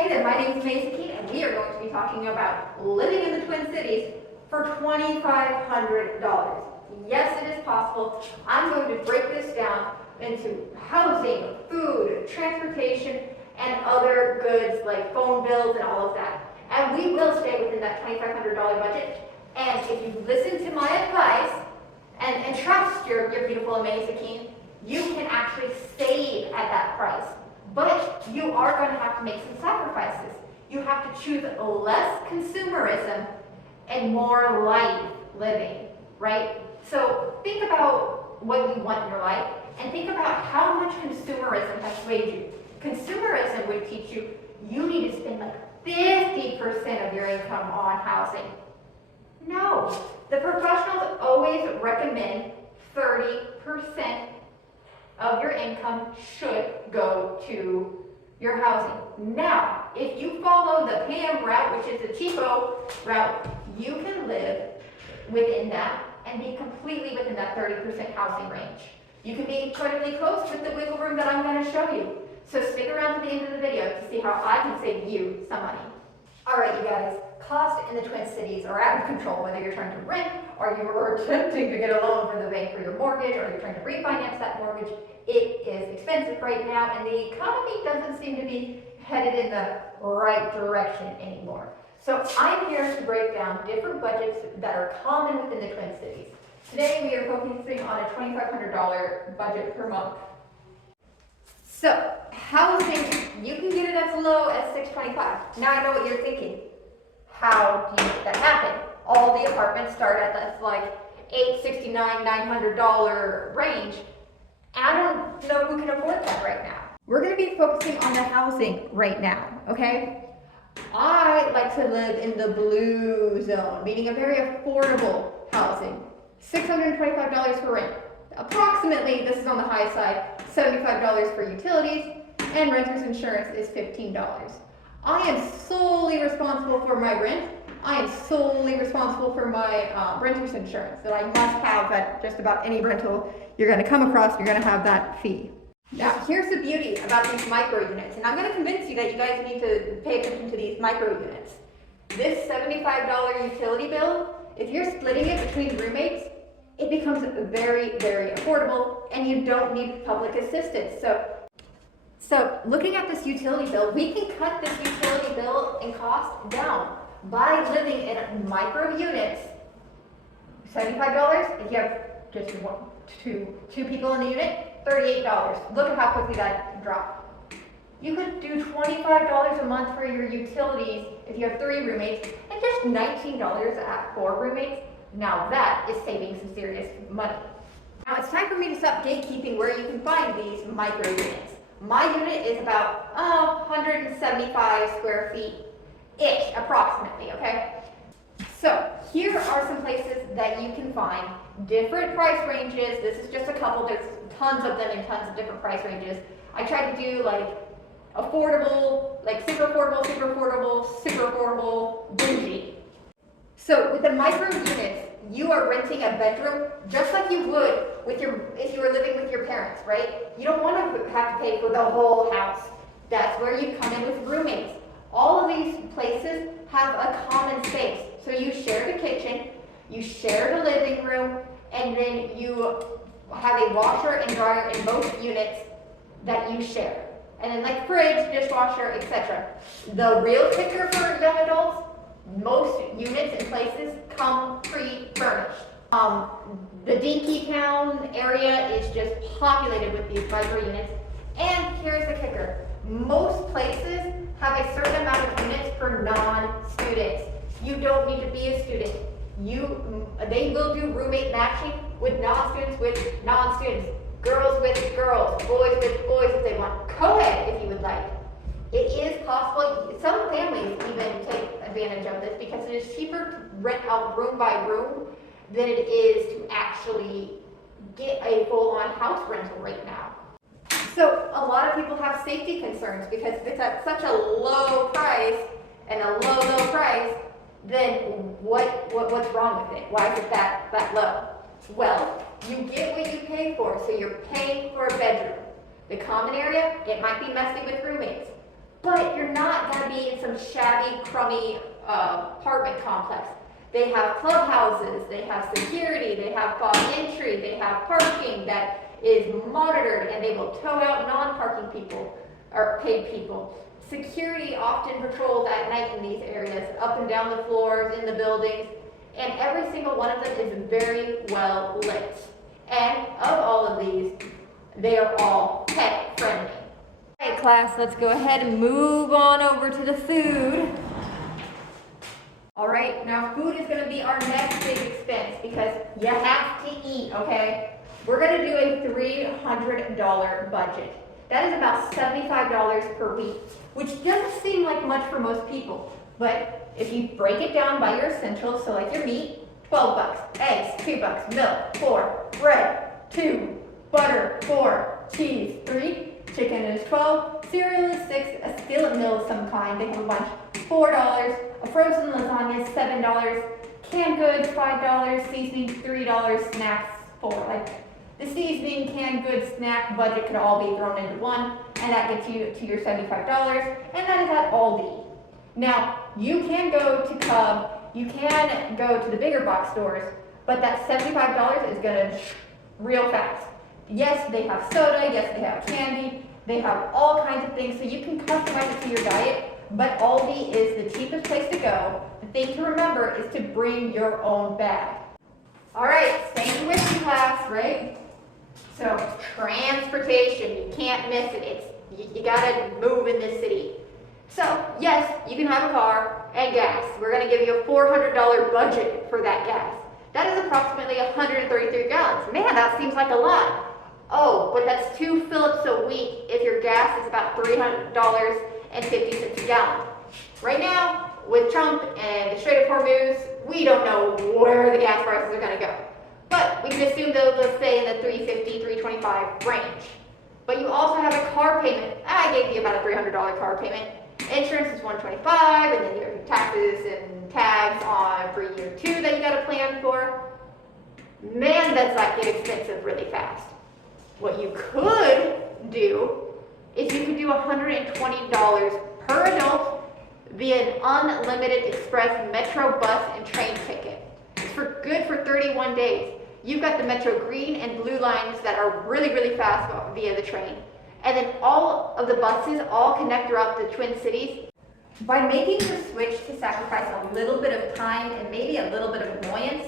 Hey there, my name is Amazikeen, and we are going to be talking about living in the Twin Cities for $2,500. Yes, it is possible. I'm going to break this down into housing, food, transportation, and other goods like phone bills and all of that. And we will stay within that $2,500 budget. And if you listen to my advice and trust your beautiful Amazikeen, you can actually save at that price. But you are going to have to make some sacrifices. You have to choose less consumerism and more life living, right? So think about what you want in your life and think about how much consumerism has swayed you. Consumerism would teach you you need to spend like 50% of your income on housing. No, the professionals always recommend 30% of your income should go to your housing. Now, if you follow the PM route, which is the cheapo route, you can live within that and be completely within that 30% housing range. You can be incredibly close with the wiggle room that I'm going to show you. So stick around to the end of the video to see how I can save you some money. All right, you guys, costs in the Twin Cities are out of control, whether you're trying to rent or you're attempting to get a loan from the bank for your mortgage or you're trying to refinance that mortgage. It is expensive right now, and the economy doesn't seem to be headed in the right direction anymore. So I'm here to break down different budgets that are common within the Twin Cities. Today we are focusing on a $2,500 budget per month. So housing, you can get it as low as $625. Now I know what you're thinking. How do you make that happen? All the apartments start at that like $869, $900 range. And I don't know who can afford that right now. We're going to be focusing on the housing right now, okay? I like to live in the blue zone, meaning a very affordable housing. $625 for rent. Approximately, this is on the high side, $75 for utilities, and renter's insurance is $15. I am solely responsible for my rent. I am solely responsible for my renter's insurance that I must have at just about any rental you're going to come across. You're going to have that fee. Now, here's the beauty about these micro units, and I'm going to convince you that you guys need to pay attention to these micro units. This $75 utility bill, if you're splitting it between roommates, it becomes very, very affordable, and you don't need public assistance. So looking at this utility bill, we can cut this utility bill and cost down by living in micro units. $75, if you have just two people in the unit, $38. Look at how quickly that dropped. You could do $25 a month for your utilities if you have 3 roommates, and just $19 at 4 roommates. Now that is saving some serious money. Now it's time for me to stop gatekeeping where you can find these micro units. My unit is about 175 square feet-ish, approximately, okay? So here are some places that you can find different price ranges. This is just a couple, there's tons of them in tons of different price ranges. I try to do like affordable, like super affordable, super affordable, super affordable, bougie. So with the micro units, you are renting a bedroom just like you would with if you were living with your parents, right? You don't want to have to pay for the whole house. That's where you come in with roommates. All of these places have a common space. So you share the kitchen, you share the living room, and then you have a washer and dryer in both units that you share. And then like fridge, dishwasher, etc. The real kicker for young adults, most units and places come pre-furnished. The dinky town area is just populated with these micro units. And here's the kicker. Most places have a certain amount of units for non-students. You don't need to be a student. They will do roommate matching with non-students with non-students. Girls with girls, boys with boys if they want. Co-ed if you would like. It is possible, some families even take advantage of this because it is cheaper to rent out room by room than it is to actually get a full-on house rental right now. So a lot of people have safety concerns because if it's at such a low price and a low price, then what's wrong with it? Why is it that low? Well, you get what you pay for, so you're paying for a bedroom. The common area, it might be messy with roommates, but you're not going to be shabby, crummy apartment complex. They have clubhouses, they have security, they have bought entry, they have parking that is monitored, and they will tow out non-parking people or paid people. Security often patrols at night in these areas, up and down the floors, in the buildings, and every single one of them is very well lit. And of all of these, they are all pet friendly. All right, class, let's go ahead and move on over to the food. All right, now food is going to be our next big expense because you have to eat, okay? We're going to do a $300 budget. That is about $75 per week, which doesn't seem like much for most people. But if you break it down by your essentials, so like your meat, 12 bucks, eggs, 2 bucks, milk, 4, bread, 2, butter, 4, cheese, 3, chicken is 12, cereal is 6, a skillet meal of some kind, they have a bunch, $4, a frozen lasagna is $7, canned goods $5, seasoning $3, snacks $4. Like the seasoning, canned goods, snack budget could all be thrown into one, and that gets you to your $75, and that is at Aldi. Now, you can go to Cub, you can go to the bigger box stores, but that $75 is gonna real fast. Yes, they have soda, yes, they have candy, they have all kinds of things, so you can customize it to your diet, but Aldi is the cheapest place to go. The thing to remember is to bring your own bag. All right, staying with you, class, right? So, transportation, you can't miss it. You gotta move in this city. So, yes, you can have a car and gas. We're gonna give you a $400 budget for that gas. That is approximately 133 gallons. Man, that seems like a lot. Oh, but that's 2 Phillips a week if your gas is about $300.50 a gallon. Right now, with Trump and the Strait of Hormuz, we don't know where the gas prices are gonna go. But we can assume they'll stay in the $350, $325 range. But you also have a car payment. I gave you about a $300 car payment. Insurance is $125, and then your taxes and tags on for year 2 that you gotta plan for. Man, does that get expensive really fast. What you could do is you could do $120 per adult via an unlimited express metro bus and train ticket. It's good for 31 days. You've got the Metro Green and Blue lines that are really, really fast via the train. And then all of the buses all connect throughout the Twin Cities. By making the switch to sacrifice a little bit of time and maybe a little bit of annoyance,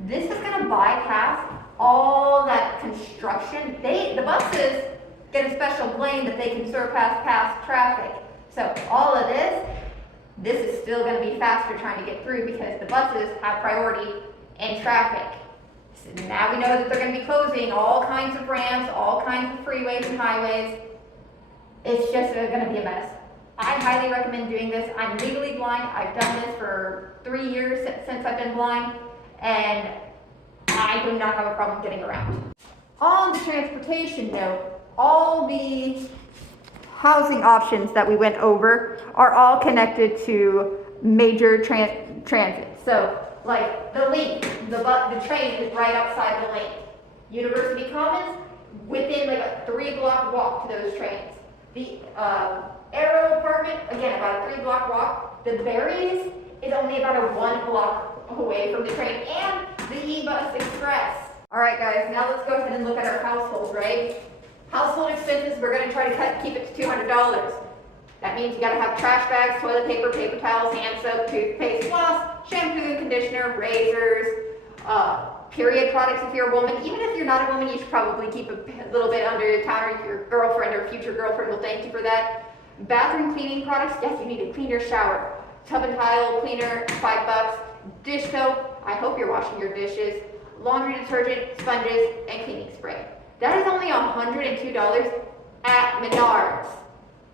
this is going to bypass all that construction. The buses get a special lane that they can surpass past traffic. So all of this is still going to be faster trying to get through because the buses have priority in traffic. So now we know that they're going to be closing all kinds of ramps, all kinds of freeways and highways. It's just going to be a mess. I highly recommend doing this. I'm legally blind. I've done this for 3 years since I've been blind, and I do not have a problem getting around. On the transportation note, all the housing options that we went over are all connected to major transit. So, like the Link, the train is right outside the Link. University Commons, within like a 3-block walk to those trains. The Arrow apartment, again, about a 3-block walk. The Berries is only about a 1 block away from the train, and the E-Bus Express. All right, guys, now let's go ahead and look at our household, right? Household expenses, we're gonna try to keep it to $200. That means you gotta have trash bags, toilet paper, paper towels, hand soap, toothpaste, floss, shampoo and conditioner, razors, period products if you're a woman. Even if you're not a woman, you should probably keep a little bit under your counter. Your girlfriend or future girlfriend will thank you for that. Bathroom cleaning products, yes, you need to clean your shower. Tub and tile cleaner, $5. Dish soap, I hope you're washing your dishes. Laundry detergent, sponges, and cleaning spray. That is only $102 at Menards.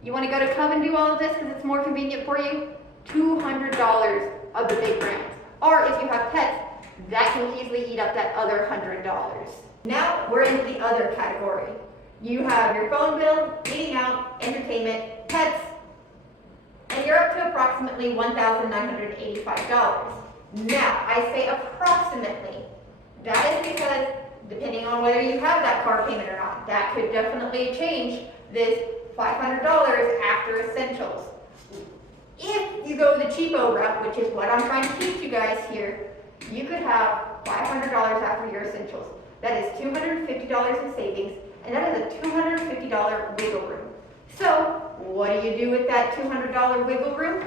You want to go to Cub and do all of this because it's more convenient for you? $200 of the big brands. Or if you have pets, that can easily eat up that other $100. Now we're into the other category. You have your phone bill, eating out, entertainment, pets, and you're up to approximately $1,985. Now, I say approximately. That is because, depending on whether you have that car payment or not, that could definitely change this $500 after essentials. If go the cheapo route, which is what I'm trying to teach you guys here, you could have $500 after your essentials. That is $250 in savings, and that is a $250 wiggle room. So what do you do with that $200 wiggle room?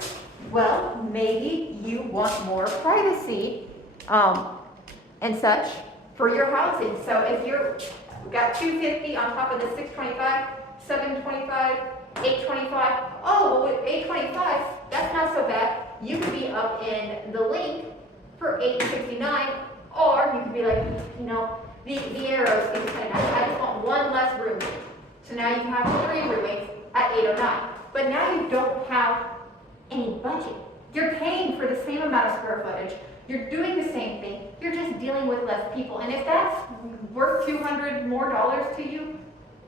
Well, maybe you want more privacy and such for your housing. So if you're got $250 on top of the $625, $725, $825, oh, well, with $825, that's not so bad. You could be up in the link for $869, or you could be like, you know, the arrows is kind of nice. I just want one less roommate. So now you have 3 roommates at $809. But now you don't have any budget. You're paying for the same amount of square footage. You're doing the same thing. You're just dealing with less people. And if that's worth $200 more to you,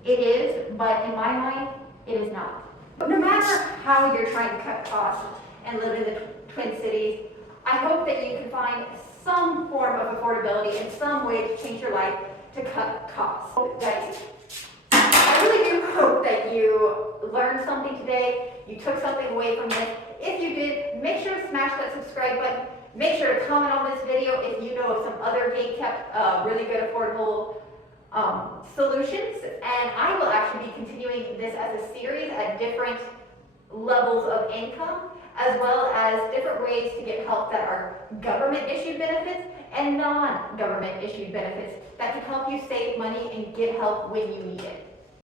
it is, but in my mind, it is not. But no matter how you're trying to cut costs and live in the Twin Cities, I hope that you can find some form of affordability and some way to change your life to cut costs. So guys, I really do hope that you learned something today, you took something away from this. If you did, make sure to smash that subscribe button. Make sure to comment on this video if you know of some other gate kept really good affordable solutions. And I will actually be continuing this as a series at different levels of income, as well as different ways to get help that are government issued benefits and non-government issued benefits that can help you save money and get help when you need it.